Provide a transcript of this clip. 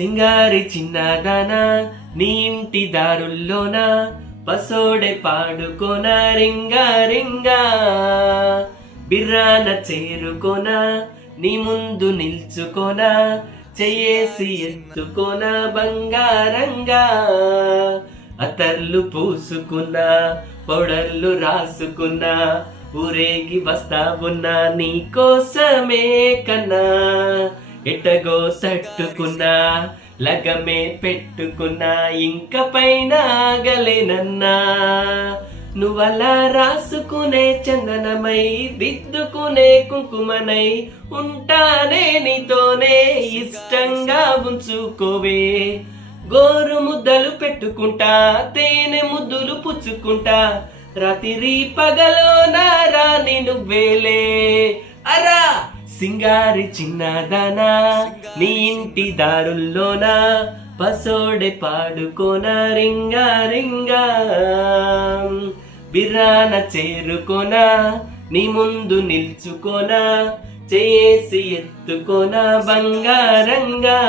సింగారి చిన్నదానా నీ ఇంటి దారుల్లోన పసోడే పాడుకోన రింగా రింగా బిర్రాన చేరుకోన నీ ముందు నిల్చుకోన చెయ్యేసి ఎత్తుకోన బంగారంగా అతర్లు పూసుకున్నా పౌడర్లు రాసుకున్నా ఊరేగి వస్తావున్నా నీ కోసమే కన్నా ఎటగో సట్టుకున్నా లగమే పెట్టుకున్నా ఇంక పైన ఆగలేనన్నా నువ్వలా రాసుకునే చందనమై దిద్దుకునే కుంకుమనై ఉంటానే నీతోనే ఇష్టంగా ఉంచుకోవే గోరు ముద్దలు పెట్టుకుంటా తేనె ముద్దులు పుచ్చుకుంటా రాత్రి పగలో నారా నువ్వేలే అరా సింగారి చిన్నదానా నీ ఇంటి దారుల్లోన పసోడే పాడుకోన రింగా రింగా బిర్రాన చేరుకోన నీ ముందు నిల్చుకోన చేసి ఎత్తుకోన బంగారంగా